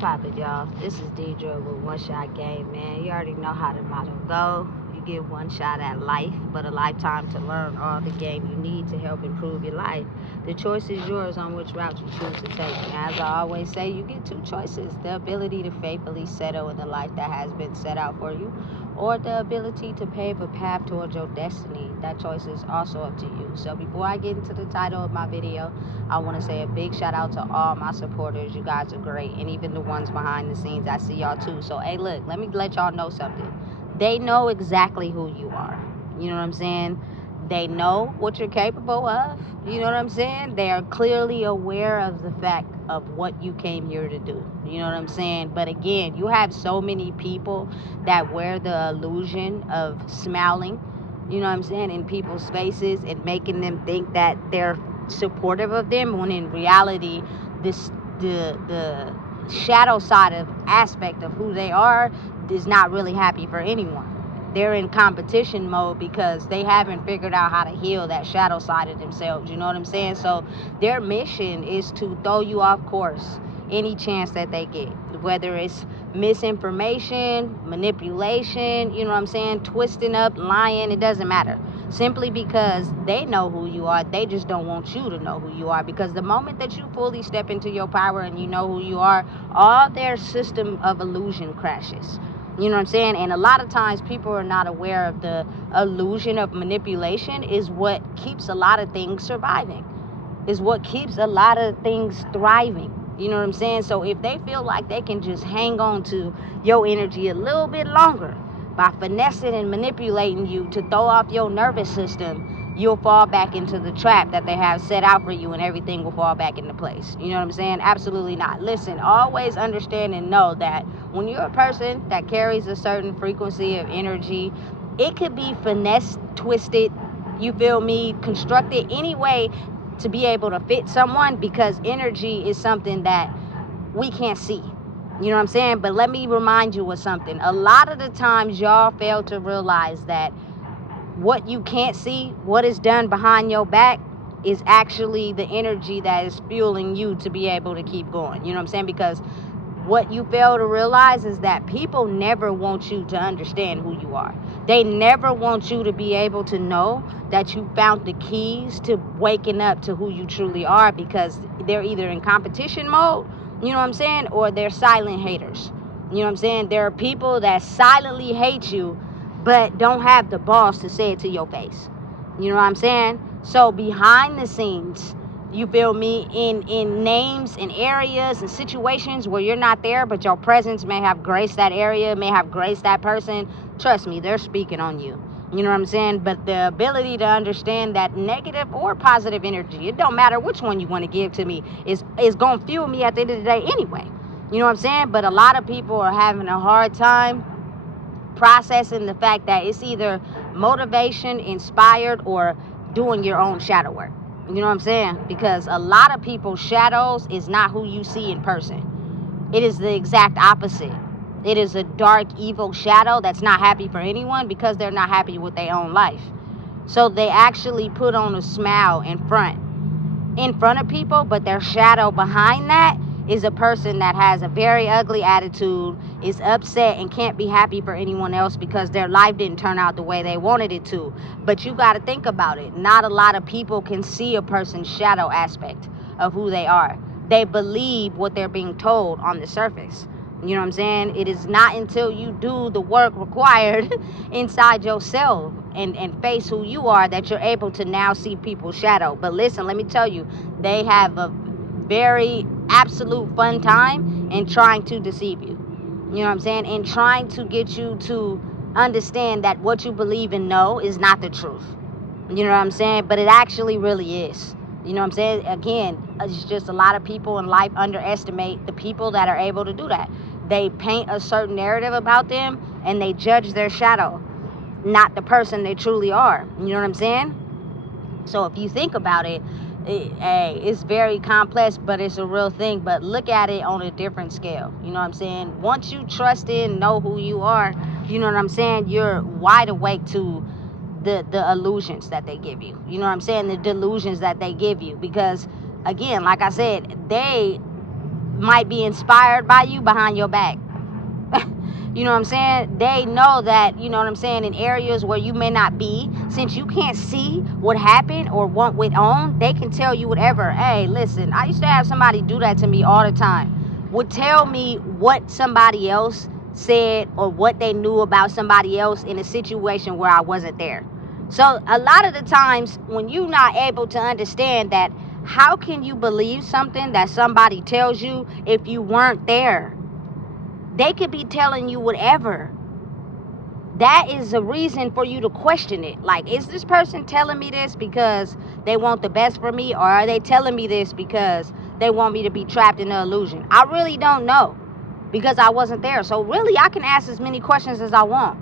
poppin', y'all? This is Deidre with One Shot Game, man. You already know how the motto go. You get one shot at life, but a lifetime to learn all the game you need to help improve your life. The choice is yours on which route you choose to take. And as I always say, you get two choices: the ability to faithfully settle in the life that has been set out for you, or the ability to pave a path towards your destiny. That choice is also up to you. So before I get into the title of my video, I want to say a big shout out to all my supporters. You guys are great, and even the ones behind the scenes. I see y'all too. So hey, look, let me let y'all know something. They know exactly who you are. You know what I'm saying? They know what you're capable of. You know what I'm saying? They are clearly aware of the fact of what you came here to do. You know what I'm saying? But again, you have so many people that wear the illusion of smiling, you know what I'm saying, in people's faces and making them think that they're supportive of them, when in reality, the shadow side of aspect of who they are is not really happy for anyone. They're in competition mode because they haven't figured out how to heal that shadow side of themselves. You know what I'm saying? So their mission is to throw you off course any chance that they get, whether it's misinformation, manipulation, you know what I'm saying, twisting up, lying, it doesn't matter. Simply because they know who you are, they just don't want you to know who you are. Because the moment that you fully step into your power and you know who you are, all their system of illusion crashes. You know what I'm saying? And a lot of times people are not aware of the illusion of manipulation is what keeps a lot of things surviving, is what keeps a lot of things thriving. You know what I'm saying? So if they feel like they can just hang on to your energy a little bit longer by finessing and manipulating you to throw off your nervous system, you'll fall back into the trap that they have set out for you, and everything will fall back into place. You know what I'm saying? Absolutely not. Listen, always understand and know that when you're a person that carries a certain frequency of energy, it could be finessed, twisted, you feel me, constructed any way to be able to fit someone, because energy is something that we can't see. You know what I'm saying? But let me remind you of something. A lot of the times y'all fail to realize that what you can't see, what is done behind your back, is actually the energy that is fueling you to be able to keep going. You know what I'm saying? Because what you fail to realize is that people never want you to understand who you are. They never want you to be able to know that you found the keys to waking up to who you truly are, because they're either in competition mode, you know what I'm saying, or they're silent haters. You know what I'm saying? There are people that silently hate you but don't have the balls to say it to your face. You know what I'm saying? So behind the scenes, you feel me, in names and areas and situations where you're not there, but your presence may have graced that area, may have graced that person, trust me, they're speaking on you. You know what I'm saying? But the ability to understand that negative or positive energy, it don't matter which one you want to give to me, is going to fuel me at the end of the day anyway. You know what I'm saying? But a lot of people are having a hard time processing the fact that it's either motivation, inspired, or doing your own shadow work. You know what I'm saying? Because a lot of people's shadows is not who you see in person. It is the exact opposite. It is a dark, evil shadow that's not happy for anyone because they're not happy with their own life. So they actually put on a smile in front of people, but their shadow behind that is a person that has a very ugly attitude, is upset, and can't be happy for anyone else because their life didn't turn out the way they wanted it to. But you got to think about it. Not a lot of people can see a person's shadow aspect of who they are. They believe what they're being told on the surface. You know what I'm saying? It is not until you do the work required inside yourself and face who you are that you're able to now see people's shadow. But listen, let me tell you, they have a very absolute fun time in trying to deceive you. You know what I'm saying? And trying to get you to understand that what you believe and know is not the truth. You know what I'm saying? But it actually really is. You know what I'm saying? Again, it's just a lot of people in life underestimate the people that are able to do that. They paint a certain narrative about them and they judge their shadow, not the person they truly are. You know what I'm saying? So if you think about it, it's very complex, but it's a real thing. But look at it on a different scale. You know what I'm saying? Once you trust in, know who you are, you know what I'm saying, you're wide awake to the illusions that they give you. You know what I'm saying? The delusions that they give you. Because, again, like I said, they might be inspired by you behind your back. You know what I'm saying? They know that, you know what I'm saying, in areas where you may not be, since you can't see what happened or what went on, they can tell you whatever. Hey, listen, I used to have somebody do that to me all the time. Would tell me what somebody else said or what they knew about somebody else in a situation where I wasn't there. So a lot of the times when you're not able to understand that, how can you believe something that somebody tells you if you weren't there? They could be telling you whatever. That is a reason for you to question it. Like, is this person telling me this because they want the best for me, or are they telling me this because they want me to be trapped in the illusion? I really don't know, because I wasn't there. So really, I can ask as many questions as I want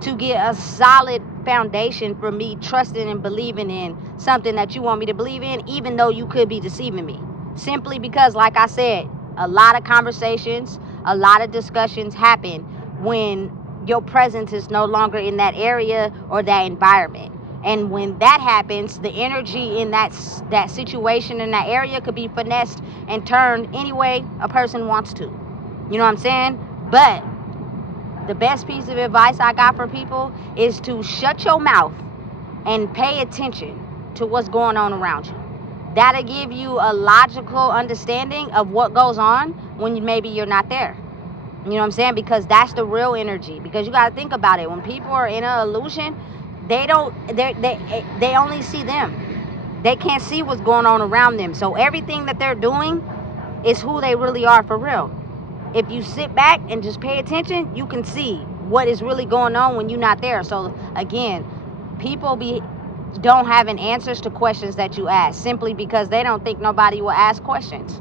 to get a solid foundation for me trusting and believing in something that you want me to believe in, even though you could be deceiving me. Simply because, like I said, a lot of conversations, a lot of discussions happen when your presence is no longer in that area or that environment. And when that happens, the energy in that situation, in that area, could be finessed and turned any way a person wants to. You know what I'm saying? But the best piece of advice I got for people is to shut your mouth and pay attention to what's going on around you. That'll give you a logical understanding of what goes on when maybe you're not there. You know what I'm saying? Because that's the real energy. Because you got to think about it. When people are in an illusion, they only see them. They can't see what's going on around them. So everything that they're doing is who they really are for real. If you sit back and just pay attention, you can see what is really going on when you're not there. So again, people don't have answers to questions that you ask, simply because they don't think nobody will ask questions.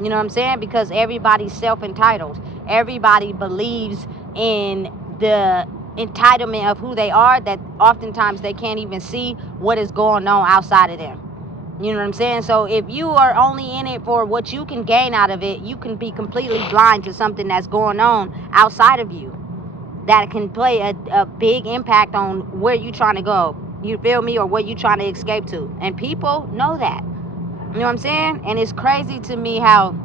You know what I'm saying? Because everybody's self-entitled. Everybody believes in the entitlement of who they are, that oftentimes they can't even see what is going on outside of them. You know what I'm saying? So if you are only in it for what you can gain out of it, you can be completely blind to something that's going on outside of you that can play a big impact on where you're trying to go. You feel me? Or what you're trying to escape to. And people know that. You know what I'm saying? And it's crazy to me how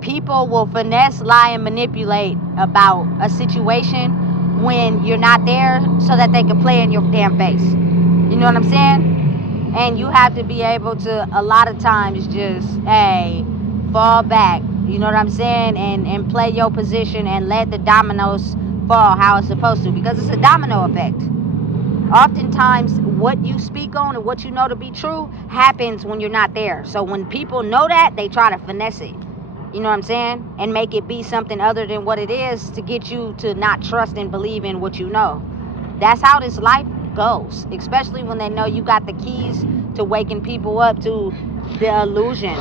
people will finesse, lie, and manipulate about a situation when you're not there, so that they can play in your damn face. You know what I'm saying? And you have to be able to, a lot of times, just, fall back. You know what I'm saying? And play your position and let the dominoes fall how it's supposed to. Because it's a domino effect. Oftentimes, what you speak on and what you know to be true happens when you're not there. So when people know that, they try to finesse it. You know what I'm saying? And make it be something other than what it is, to get you to not trust and believe in what you know. That's how this life goes. Especially when they know you got the keys to waking people up to the illusion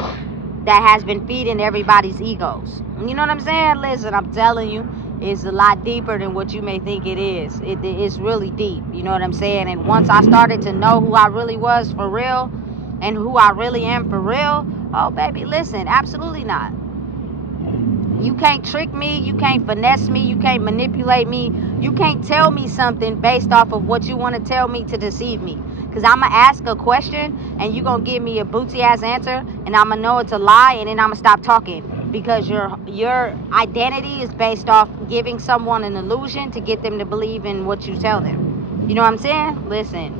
that has been feeding everybody's egos. You know what I'm saying? Listen, I'm telling you, it's a lot deeper than what you may think it is. It's really deep. You know what I'm saying? And once I started to know who I really was for real and who I really am for real, oh, baby, listen, absolutely not. You can't trick me. You can't finesse me. You can't manipulate me. You can't tell me something based off of what you want to tell me to deceive me. Because I'm going to ask a question and you're going to give me a booty-ass answer, and I'm going to know it's a lie, and then I'm going to stop talking. Because your identity is based off giving someone an illusion to get them to believe in what you tell them. You know what I'm saying? Listen.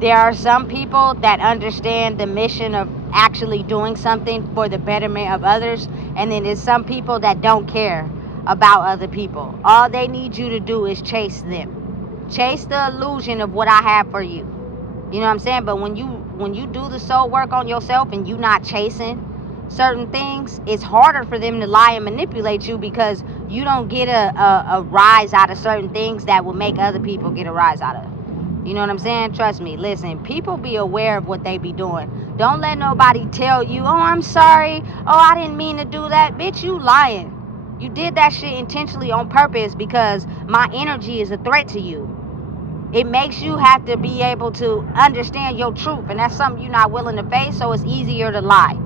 There are some people that understand the mission of actually doing something for the betterment of others, and then there's some people that don't care about other people. All they need you to do is chase them. Chase the illusion of what I have for you. You know what I'm saying? But when you do the soul work on yourself and you not chasing certain things, it's harder for them to lie and manipulate you, because you don't get a rise out of certain things that will make other people get a rise out of it. You know what I'm saying? Trust me. Listen, people be aware of what they be doing. Don't let nobody tell you, oh, I'm sorry. Oh, I didn't mean to do that. Bitch, you lying. You did that shit intentionally on purpose, because my energy is a threat to you. It makes you have to be able to understand your truth. And that's something you're not willing to face, so it's easier to lie.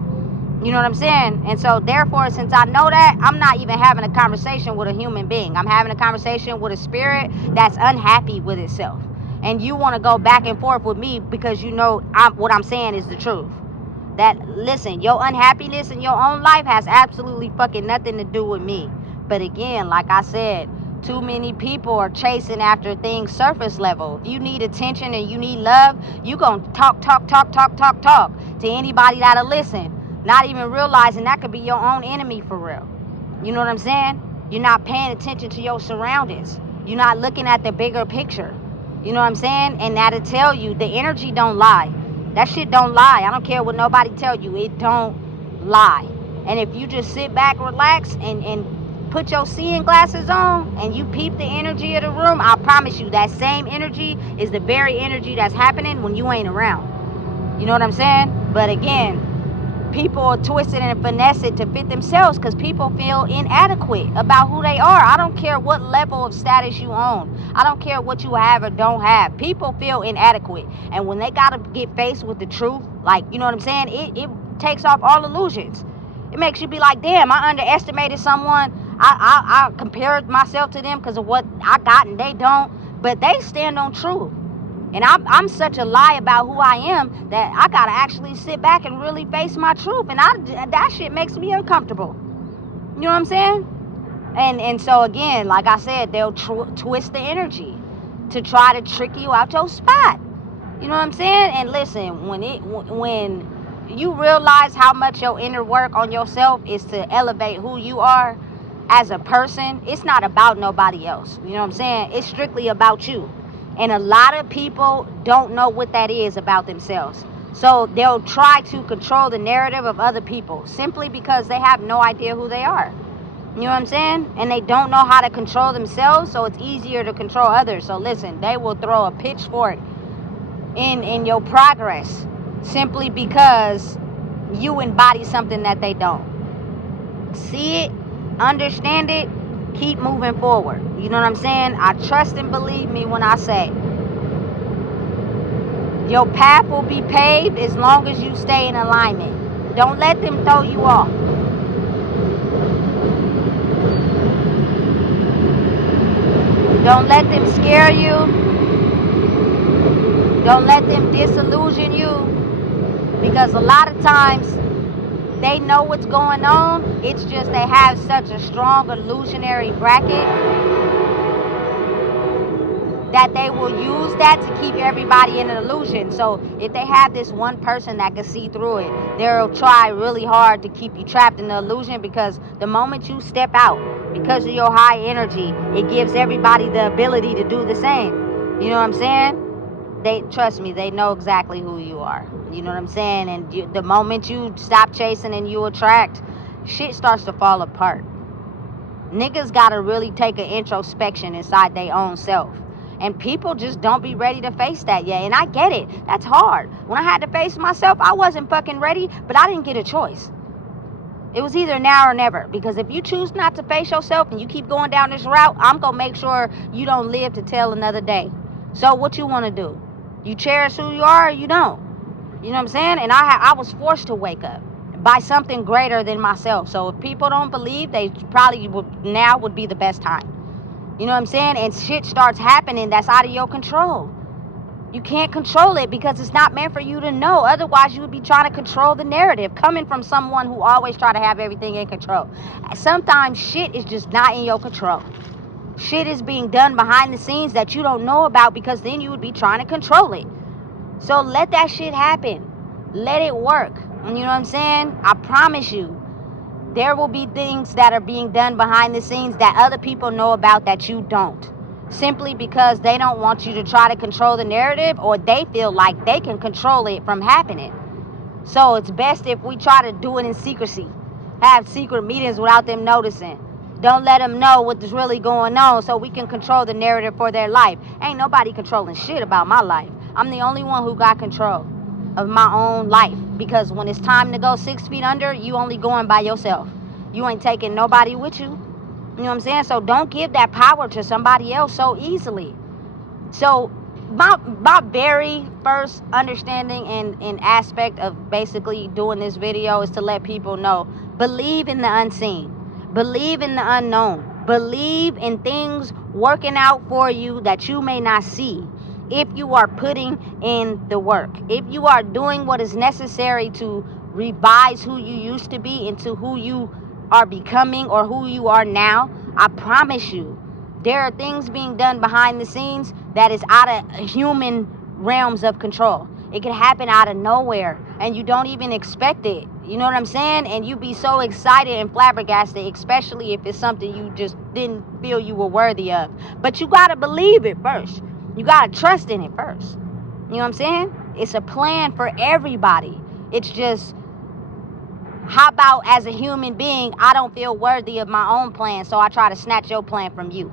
You know what I'm saying? And so, therefore, since I know that, I'm not even having a conversation with a human being. I'm having a conversation with a spirit that's unhappy with itself. And you want to go back and forth with me because you know what I'm saying is the truth. Listen, your unhappiness in your own life has absolutely fucking nothing to do with me. But again, like I said, too many people are chasing after things surface level. If you need attention and you need love, you gonna talk to anybody that'll listen, not even realizing that could be your own enemy for real. You know what I'm saying? You're not paying attention to your surroundings. You're not looking at the bigger picture. You know what I'm saying? And that'll tell you the energy don't lie. That shit don't lie. I don't care what nobody tell you. It don't lie. And if you just sit back, relax, and put your seeing glasses on and you peep the energy of the room, I promise you that same energy is the very energy that's happening when you ain't around. You know what I'm saying? But again, people are twisted and finessed to fit themselves because people feel inadequate about who they are. I don't care what level of status you own. I don't care what you have or don't have. People feel inadequate. And when they got to get faced with the truth, like, you know what I'm saying? It takes off all illusions. It makes you be like, damn, I underestimated someone. I compared myself to them because of what I got and they don't. But they stand on truth. And I'm such a lie about who I am that I gotta actually sit back and really face my truth. And that shit makes me uncomfortable. You know what I'm saying? And so again, like I said, they'll twist the energy to try to trick you out your spot. You know what I'm saying? And listen, when you realize how much your inner work on yourself is to elevate who you are as a person, it's not about nobody else. You know what I'm saying? It's strictly about you. And a lot of people don't know what that is about themselves. So they'll try to control the narrative of other people simply because they have no idea who they are. You know what I'm saying? And they don't know how to control themselves, so it's easier to control others. So listen, they will throw a pitchfork in your progress simply because you embody something that they don't. See it, understand it, keep moving forward. You know what I'm saying? I trust and believe me when I say your path will be paved as long as you stay in alignment. Don't let them throw you off. Don't let them scare you. Don't let them disillusion you. Because a lot of times they know what's going on. It's just they have such a strong illusionary bracket that they will use that to keep everybody in an illusion. So if they have this one person that can see through it, they'll try really hard to keep you trapped in the illusion, because the moment you step out, because of your high energy, it gives everybody the ability to do the same. You know what I'm saying? Trust me, they know exactly who you are. You know what I'm saying? And the moment you stop chasing and you attract, shit starts to fall apart. Niggas gotta really take an introspection inside their own self. And people just don't be ready to face that yet. And I get it. That's hard. When I had to face myself, I wasn't fucking ready, but I didn't get a choice. It was either now or never. Because if you choose not to face yourself and you keep going down this route, I'm going to make sure you don't live to tell another day. So what you want to do? You cherish who you are or you don't? You know what I'm saying? And I was forced to wake up by something greater than myself. So if people don't believe, they probably now would be the best time. You know what I'm saying? And shit starts happening that's out of your control. You can't control it because it's not meant for you to know. Otherwise, you would be trying to control the narrative, coming from someone who always try to have everything in control. Sometimes shit is just not in your control. Shit is being done behind the scenes that you don't know about, because then you would be trying to control it. So let that shit happen. Let it work. And you know what I'm saying? I promise you, there will be things that are being done behind the scenes that other people know about that you don't. Simply because they don't want you to try to control the narrative, or they feel like they can control it from happening. So it's best if we try to do it in secrecy. Have secret meetings without them noticing. Don't let them know what's really going on so we can control the narrative for their life. Ain't nobody controlling shit about my life. I'm the only one who got control of my own life. Because when it's time to go 6 feet under, you only going by yourself. You ain't taking nobody with you. You know what I'm saying? So don't give that power to somebody else so easily. So my very first understanding and aspect of basically doing this video is to let people know, believe in the unseen. Believe in the unknown. Believe in things working out for you that you may not see. If you are putting in the work, if you are doing what is necessary to revise who you used to be into who you are becoming or who you are now, I promise you, there are things being done behind the scenes that is out of human realms of control. It can happen out of nowhere and you don't even expect it. You know what I'm saying? And you be so excited and flabbergasted, especially if it's something you just didn't feel you were worthy of. But you got to believe it first. You got to trust in it first. You know what I'm saying? It's a plan for everybody. It's just, how about as a human being, I don't feel worthy of my own plan, so I try to snatch your plan from you.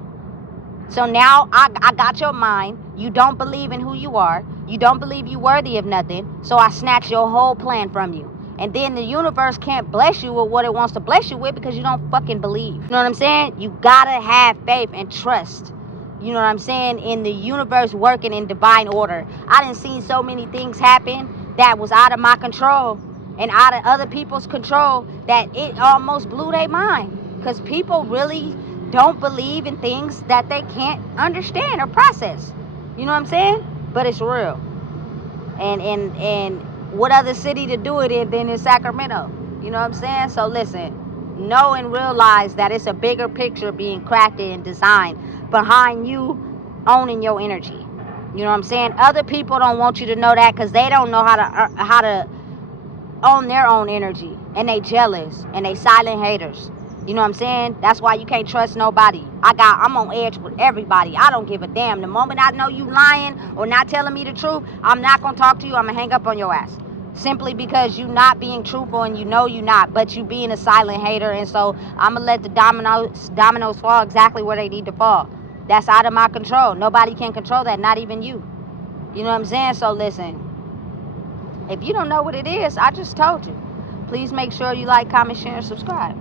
So now I got your mind. You don't believe in who you are. You don't believe you're worthy of nothing, so I snatch your whole plan from you. And then the universe can't bless you with what it wants to bless you with because you don't fucking believe. You know what I'm saying? You gotta have faith and trust. You know what I'm saying? In the universe working in divine order. I done seen so many things happen that was out of my control and out of other people's control that it almost blew their mind. Because people really don't believe in things that they can't understand or process. You know what I'm saying? But it's real. And what other city to do it in than in Sacramento? You know what I'm saying? So listen, know and realize that it's a bigger picture being crafted and designed behind you owning your energy. You know what I'm saying? Other people don't want you to know that because they don't know how to own their own energy, and they jealous and they silent haters. You know what I'm saying? That's why you can't trust nobody. I'm on edge with everybody. I don't give a damn. The moment I know you lying or not telling me the truth, I'm not going to talk to you. I'm going to hang up on your ass. Simply because you not being truthful and you know you not, but you being a silent hater. And so I'm going to let the dominoes fall exactly where they need to fall. That's out of my control. Nobody can control that, not even you. You know what I'm saying? So listen, if you don't know what it is, I just told you. Please make sure you like, comment, share, and subscribe.